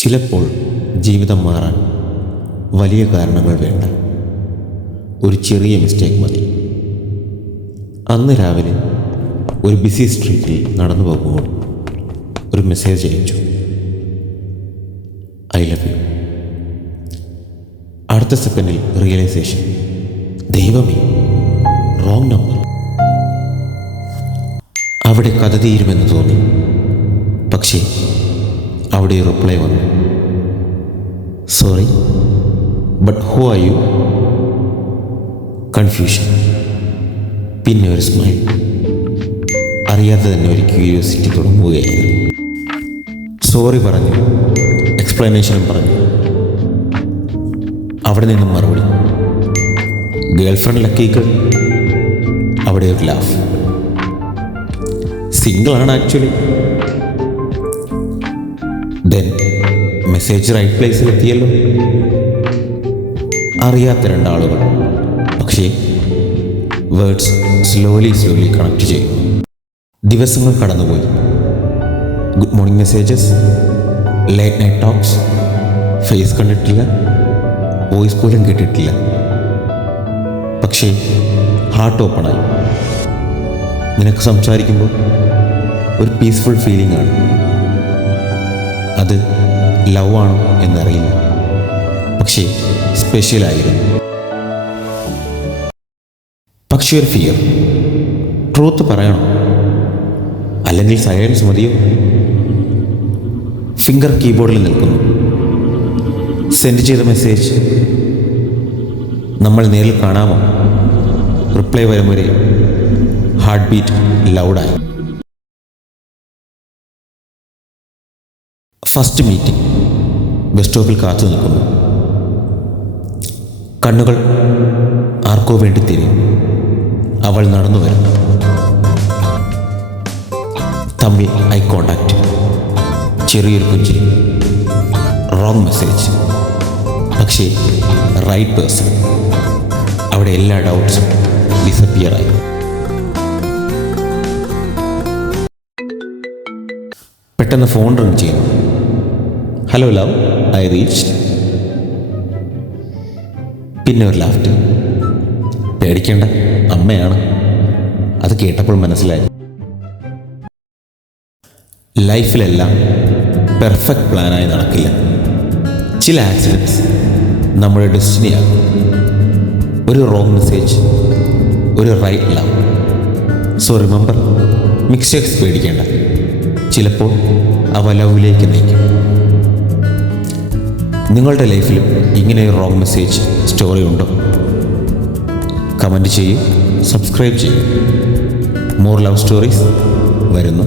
ചിലപ്പോൾ ജീവിതം മാറാൻ വലിയ കാരണങ്ങൾ വേണ്ട, ഒരു ചെറിയ മിസ്റ്റേക്ക് മതി. അന്ന് രാവിലെ ഒരു ബിസി സ്ട്രീറ്റിൽ നടന്നു പോകുമ്പോൾ ഒരു മെസ്സേജ് അയച്ചു, ഐ ലവ് യു. അടുത്ത സെക്കൻഡിൽ റിയലൈസേഷൻ, ദൈവമേ, റോങ് നമ്പർ. അവിടെ കഥ തീരുമെന്ന് തോന്നി. പക്ഷേ അവിടെ റിപ്ലൈ വന്നു, sorry but who are you? Confusion, പിന്നെ ഒരു സ്മൈൽ. അറിയാതെ തന്നെ ഒരു ക്യൂരിയോസിറ്റി തുടങ്ങുകയായിരുന്നു. സോറി പറഞ്ഞു, എക്സ്പ്ലനേഷനും പറഞ്ഞു. അവിടെ നിന്നും മറുപടി, ഗേൾഫ്രണ്ട് ലക്കീകൾ. അവിടെ ഒരു laugh. സിംഗിളാണ് actually. Then message right പ്ലേസിൽ എത്തിയല്ലോ. അറിയാത്ത രണ്ടാളുകൾ, പക്ഷേ വേർഡ്സ് സ്ലോലി കണക്ട് ചെയ്യും. ദിവസങ്ങൾ കടന്നുപോയി. Good morning messages, late night talks. Face കണ്ടിട്ടില്ല, വോയിസ് പോലും കേട്ടിട്ടില്ല. പക്ഷേ ഹാർട്ട് ഓപ്പണായി. നിനക്ക് സംസാരിക്കുമ്പോൾ ഒരു പീസ്ഫുൾ ഫീലിംഗ് ആണ്. അത് ലവ് ആണോ എന്നറിയില്ല, പക്ഷേ സ്പെഷ്യലായിരുന്നു. പക്ഷേ ഒരു ഫിയർ, ട്രൂത്ത് പറയണോ അല്ലെങ്കിൽ സൈലൻസ് മതിയോ? ഫിംഗർ കീബോർഡിൽ നിൽക്കുന്നു. സെൻഡ് ചെയ്ത മെസ്സേജ്, നമ്മൾ നേരിൽ കാണാമോ? റിപ്ലൈ വരും വരെ ഹാർട്ട് ബീറ്റ് ലൗഡായി. First meeting. ബസ് സ്റ്റോപ്പിൽ കാത്തു നിൽക്കുന്നു. കണ്ണുകൾ ആർക്കോ വേണ്ടി തിരിയും. അവൾ നടന്നു വരും. തമ്മിൽ ഐ കോണ്ടാക്ട്. ചെറിയൊരു പുഞ്ചിരി. റോങ് മെസ്സേജ്, പക്ഷേ റൈറ്റ് പേഴ്സൺ. അവിടെ എല്ലാ ഡൗട്ട്സും ഡിസപ്പിയറായി. പെട്ടെന്ന് ഫോൺ റിംഗ് ചെയ്യുന്നു. Hello love, I reached. പിന്നെ ഒരു ലാഫ്റ്റർ. പേടിക്കേണ്ട, അമ്മയാണ്. അത് കേട്ടപ്പോൾ മനസ്സിലായി, ലൈഫിലെല്ലാം പെർഫെക്റ്റ് പ്ലാനായി നടക്കില്ല. ചില ആക്സിഡൻറ്റ്സ് നമ്മുടെ ഡെസ്റ്റിനിയാകും. ഒരു റോങ് മെസ്സേജ്, ഒരു right love. So remember, mistakes പേടിക്കേണ്ട. ചിലപ്പോൾ അവ ലവിലേക്ക് നയിക്കും. നിങ്ങളുടെ ലൈഫിലും ഇങ്ങനെ ഒരു റോങ് മെസ്സേജ് സ്റ്റോറി ഉണ്ടോ? കമൻറ്റ് ചെയ്യൂ, സബ്സ്ക്രൈബ് ചെയ്യൂ. മോർ ലവ് സ്റ്റോറീസ് വരുന്നു.